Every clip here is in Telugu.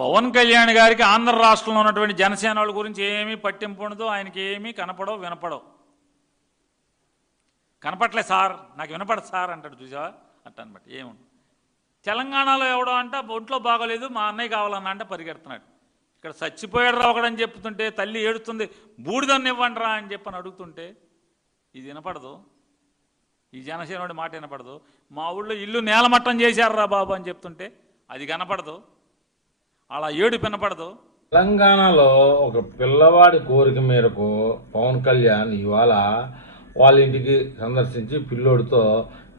పవన్ కళ్యాణ్ గారికి ఆంధ్ర రాష్ట్రంలో ఉన్నటువంటి జనసేన వాళ్ళ గురించి ఏమీ పట్టింపు ఉండదు. ఆయనకి ఏమీ కనపడవు వినపడవు. కనపట్లే సార్, నాకు వినపడదు సార్ అంటాడు. చూసావా అట్ట అనమాట. ఏముంది తెలంగాణలో ఎవడో అంట ఒంట్లో బాగోలేదు, మా అన్నయ్య కావాలన్నా అంటే పరిగెడుతున్నాడు. ఇక్కడ చచ్చిపోయాడు రా ఒకడని చెప్తుంటే తల్లి ఏడుస్తుంది, బూడిదన్ని ఇవ్వండి రా అని చెప్పని అడుగుతుంటే ఇది వినపడదు. ఈ జనసేనుడి మాట వినపడదు. మా ఊళ్ళో ఇల్లు నేలమట్టం చేశారు రా బాబు అని చెప్తుంటే అది కనపడదు. అలా ఏడు వినపడదు. తెలంగాణలో ఒక పిల్లవాడి కోరిక మేరకు పవన్ కళ్యాణ్ ఇవాళ వాళ్ళ ఇంటికి సందర్శించి పిల్లోడితో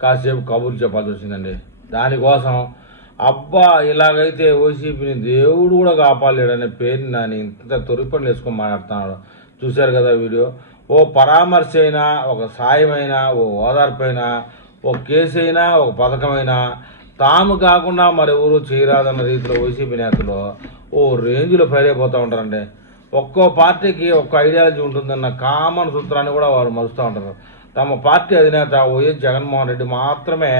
కాసేపు కబుర్లు చెప్పాల్సి వచ్చిందండి. దానికోసం అబ్బా ఇలాగైతే వైసీపీని దేవుడు కూడా కాపాడలేడనే పేరుని నాని ఇంత తొరిపని వేసుకొని మాట్లాడుతున్నాడు. చూశారు కదా వీడియో. ఓ పరామర్శ అయినా, ఒక సాయం అయినా, ఓ ఓదార్పు అయినా, ఒక కేసు అయినా, ఒక పథకమైనా తాము కాకుండా మరెవరు చేయరాదన్న రీతిలో వైసీపీ నేతలు ఓ రేంజ్లో ఫైర్ అయిపోతూ ఉంటారండి. ఒక్కో పార్టీకి ఒక్క ఐడియాలజీ ఉంటుందన్న కామన్ సూత్రాన్ని కూడా వారు మరుస్తూ ఉంటారు. తమ పార్టీ అధినేత వైఎస్ జగన్మోహన్ రెడ్డి మాత్రమే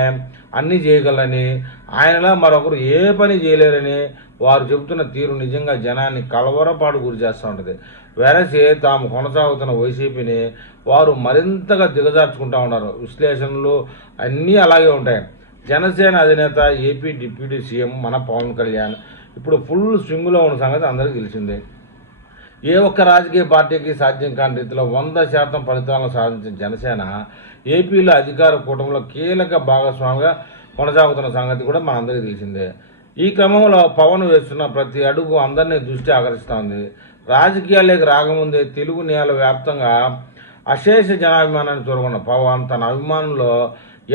అన్నీ చేయగలరని, ఆయనలా మరొకరు ఏ పని చేయలేరని వారు చెబుతున్న తీరు నిజంగా జనాన్ని కలవరపాటు గురి చేస్తూ ఉంటుంది. వెరసి తాము కొనసాగుతున్న వైసీపీని వారు మరింతగా దిగజార్చుకుంటూ ఉన్నారు. విశ్లేషణలు అన్నీ అలాగే ఉంటాయి. జనసేన అధినేత ఏపీ డిప్యూటీ సీఎం మన పవన్ కళ్యాణ్ ఇప్పుడు ఫుల్ స్వింగ్లో ఉన్న సంగతి అందరికీ తెలిసిందే. ఏ ఒక్క రాజకీయ పార్టీకి సాధ్యం కాని రీతిలో 100% ఫలితాలను సాధించిన జనసేన ఏపీలో అధికార కూటమిలో కీలక భాగస్వామిగా కొనసాగుతున్న సంగతి కూడా మనందరికీ తెలిసిందే. ఈ క్రమంలో పవన్ వేస్తున్న ప్రతి అడుగు అందరినీ దృష్టి ఆకర్షిస్తోంది. రాజకీయాల్లోకి రాకముందే తెలుగు నేల వ్యాప్తంగా అశేష జనాభిమానాన్ని చూరగొన్న పవన్ తన అభిమానుల్లో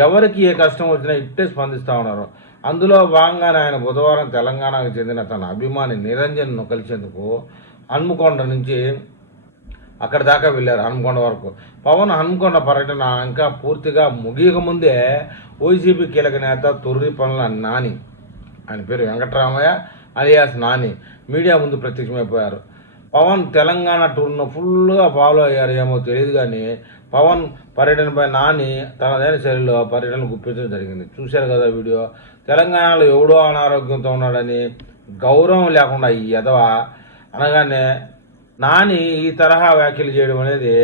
ఎవరికి ఏ కష్టం వచ్చినా ఇట్టే స్పందిస్తూ ఉన్నారు. అందులో భాగంగానే ఆయన బుధవారం తెలంగాణకు చెందిన తన అభిమాని నిరంజన్ను కలిసేందుకు హన్మకొండ నుంచి అక్కడి దాకా వెళ్ళారు. హన్మకొండ వరకు. పవన్ హన్మకొండ పర్యటన ఇంకా పూర్తిగా ముగియక ముందే వైసీపీ కీలక నేత తొర్రి పనుల నాని, ఆయన పేరు వెంకటరామయ్య అలియాస్ నాని, మీడియా ముందు ప్రత్యక్షమైపోయారు. పవన్ తెలంగాణ టూర్ను ఫుల్గా ఫాలో అయ్యారు ఏమో తెలియదు కానీ పవన్ పర్యటనపై నాని తనదైన శైలిలో పర్యటనలు గుప్పించడం జరిగింది. చూశారు కదా వీడియో. తెలంగాణలో ఎవడో అనారోగ్యంతో ఉన్నాడని గౌరవం లేకుండా ఈ ఎదవ అనగానే నాని ఈ తరహా వ్యాఖ్యలు చేయడం అనేది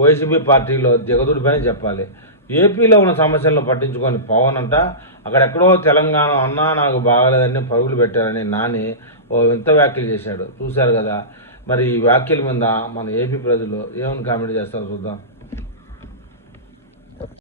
వైసీపీ పార్టీలో దిగదుడిపైన చెప్పాలి. ఏపీలో ఉన్న సమస్యలను పట్టించుకొని పవన్ అంట అక్కడెక్కడో తెలంగాణ అన్నా నాకు బాగలేదని పరుగులు పెట్టారని నాని ఓ వింత వ్యాఖ్యలు చేశాడు. చూశారు కదా. మరి ఈ వ్యాఖ్యల మీద మన ఏపీ ప్రజలు ఏమని కామెంట్ చేస్తారో చూద్దాం.